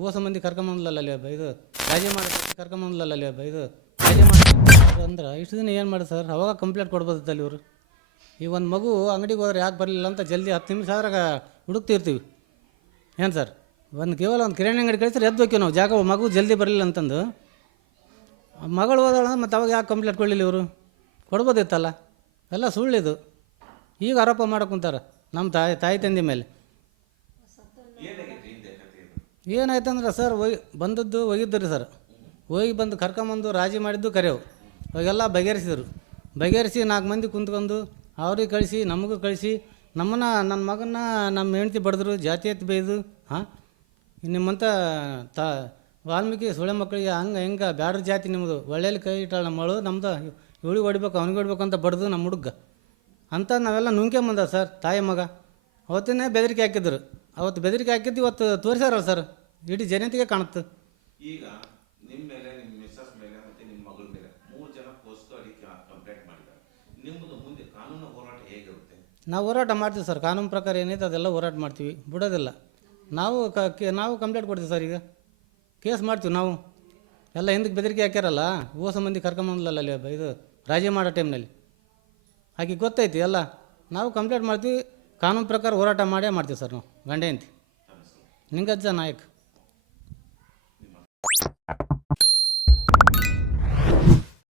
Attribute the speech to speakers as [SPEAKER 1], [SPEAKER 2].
[SPEAKER 1] ಓಸ ಮಂದಿ ಕರ್ಕೊಂಬಂದ್ಲಲ್ಲ ಅಲ್ಲಿ ಒಬ್ಬ ಇದು ರಾಜಿ ಮಾಡಿ ಕರ್ಕೊಂಬಂದ್ಲಲ್ಲ ಇದು ರಾಜಿ ಮಾಡಿ ಅಂದ್ರೆ ಇಷ್ಟು ದಿನ ಏನು ಮಾಡಿ ಸರ್? ಅವಾಗ ಕಂಪ್ಲೇಂಟ್ ಕೊಡ್ಬೋದಲ್ಲ ಇವರು? ಈ ಒಂದು ಮಗು ಅಂಗಡಿಗೆ ಹೋದ್ರೆ ಯಾಕೆ ಬರಲಿಲ್ಲ ಅಂತ ಜಲ್ದಿ ಹತ್ತು ನಿಮಿಷ ಆದ್ರಾಗ ಹುಡುಕ್ತಿರ್ತೀವಿ. ಏನು ಸರ್? ಒಂದು ಕೇವಲ ಒಂದು ಕಿರಾಣಿ ಅಂಗಡಿ ಕಳಿಸಿದ್ರೆ ಎದ್ದು ಹೋಗ್ತೀವಿ ನಾವು. ಜಾಗ ಮಗು ಜಲ್ದಿ ಬರಲಿಲ್ಲ ಅಂತಂದು. ಮಗಳು ಹೋದಳ ಮತ್ತು ಅವಾಗ ಯಾಕೆ ಕಂಪ್ಲೇಂಟ್ ಕೊಡಲಿಲ್ಲ ಇವರು? ಕೊಡ್ಬೋದಿತ್ತಲ್ಲ? ಎಲ್ಲ ಸುಳ್ಳಿದು. ಈಗ ಆರೋಪ ಮಾಡಕ್ಕೆ ಕುಂತಾರೆ. ನಮ್ಮ ತಾಯಿ ತಾಯಿ ತಂದೆ ಮೇಲೆ. ಏನಾಯ್ತಂದ್ರೆ ಸರ್, ಒಯ್, ಬಂದದ್ದು ಒಯ್ಯಿದ್ದು ರೀ ಸರ್. ಹೋಗಿ ಬಂದು ಕರ್ಕೊಂಬಂದು ರಾಜಿ ಮಾಡಿದ್ದು ಕರೆವು. ಅವಾಗೆಲ್ಲ ಬಗೆಹರಿಸಿದ್ರು. ಬಗೆಹರಿಸಿ ನಾಲ್ಕು ಮಂದಿ ಕುಂತ್ಕೊಂಡು ಅವ್ರಿಗೆ ಕಳಿಸಿ, ನಮಗೂ ಕಳಿಸಿ. ನಮ್ಮನ್ನ ನನ್ನ ಮಗನ್ನ ನಮ್ಮ ಹೆಂಡತಿ ಬಡಿದ್ರು, ಜಾತಿ ಎತ್ತಿ ಬೈದು, ಹಾಂ? ನಿಮ್ಮಂಥ ತ, ವಾಲ್ಮೀಕಿ ಸುಳೆ ಮಕ್ಕಳಿಗೆ ಹಂಗೆ ಹೆಂಗೆ ಬ್ಯಾಡ್ರ ಜಾತಿ ನಿಮ್ಮದು ಒಳ್ಳೆಯಲ್ಲಿ ಕೈ ಇಟ್ಟಾಳ ನಮ್ಮಳು, ನಮ್ದು ಇವಳಿಗೆ ಹೊಡಿಬೇಕು, ಅವ್ನಿಗೆ ಹೊಡಿಬೇಕು ಅಂತ ಬಡ್ದು ನಮ್ಮ ಹುಡುಗ. ಅಂತ ನಾವೆಲ್ಲ ನುಂಗ್ಕೊಂಬಂದ ಸರ್, ತಾಯಿ ಮಗ. ಅವತ್ತಿನೇ ಬೆದರಿಕೆ ಹಾಕಿದ್ರು. ಅವತ್ತು ಬೆದರಿಕೆ ಹಾಕಿದ್ದು ಇವತ್ತು ತೋರಿಸ್ಯಾರಲ್ಲ ಸರ್. ಇಡೀ ಜನತೆಗೆ ಕಾಣುತ್ತೆ.
[SPEAKER 2] ಈಗ ನಿಮ್ಮ ಮೇಲೆ ನಿಮ್ಮ ಮಿಸ್ಸಸ್ ಮೇಲೆ ಮತ್ತೆ ನಿಮ್ಮ ಮಗಳ ಮೇಲೆ ಮೂರು ಜನ ಕಂಪ್ಲೇಂಟ್ ಮಾಡಿದ್ದಾರೆ. ನಿಮ್ಮದು ಮುಂದೆ ಕಾನೂನು ಹೋರಾಟ ಹೇಗಿರುತ್ತೆ?
[SPEAKER 1] ನಾವು ಹೋರಾಟ ಮಾಡ್ತೀವಿ ಸರ್. ಕಾನೂನು ಪ್ರಕಾರ ಏನೈತೆ ಅದೆಲ್ಲ ಹೋರಾಟ ಮಾಡ್ತೀವಿ. ಬಿಡೋದಿಲ್ಲ. ನಾವು ಕ ಕೆ- ನಾವು ಕಂಪ್ಲೇಂಟ್ ಕೊಡ್ತೀವಿ ಸರ್ ಈಗ. ಕೇಸ್ ಮಾಡ್ತೀವಿ ನಾವು. ಎಲ್ಲ ಹಿಂದಕ್ಕೆ ಬೆದರಿಕೆ ಹಾಕ್ಯಾರಲ್ಲ. ಓಸ ಮಂದಿ ಕರ್ಕೊಂಬಂದ್ಲಲ್ಲ ಅಲ್ಲಿ ಇದು ರಾಜಿ ಮಾಡೋ ಟೈಮ್ನಲ್ಲಿ ಹಾಗೆ ಗೊತ್ತೈತಿ ಎಲ್ಲ. ನಾವು ಕಂಪ್ಲೇಂಟ್ ಮಾಡ್ತೀವಿ. ಕಾನೂನು ಪ್ರಕಾರ ಹೋರಾಟ ಮಾಡೇ ಮಾಡ್ತೀವಿ ಸರ್ ನಾವು ಗಂಡೆ ಅಂತಿ ನಿಂಗಜ್ಜ ನಾಯಕ್.